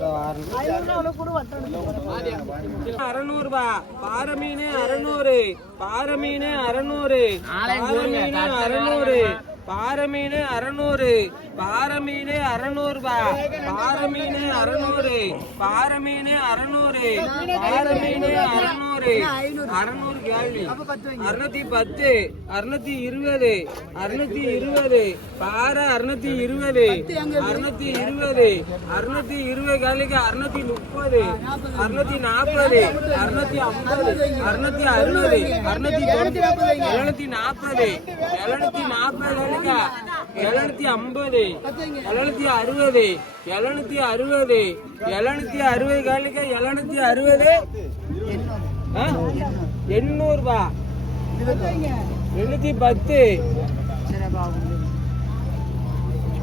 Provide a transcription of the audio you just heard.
பாரு அறநூறுபா. பாறை மீன் அறநூறு. பாறை மீன் அறநூறு. பாறை மீன் அறநூறு. பாறை மீன் அறநூறு. பாறை மீன் அறநூறுபா. பாறை மீன் அறநூறு. பாறை மீன் அறநூறு. பாறை மீன் அறநூறு. அறநூறு கேள்வி. அறுநூத்தி பத்து அறுநூத்தி இருபது அறுநூத்தி இருபது பாறை அறுநூத்தி இருபது அறுநூத்தி இருபது அறுநூத்தி இருபது கேள்விக்கு அறுநூத்தி முப்பது அறுநூத்தி நாற்பது அறுநூத்தி ஐம்பது அறுநூத்தி அறுபது அறுநூத்தி எழுநூத்தி நாற்பது எழுநூத்தி நாற்பது கேள்விக்கா? எழுநூத்தி ஐம்பது எழுநூத்தி அறுபது எழுநூத்தி அறுபது எழுநூத்தி அறுபது கேள்விக்கா எழுநூத்தி அறுபது? எண்ணூறுபா எண்ணூத்தி பத்து.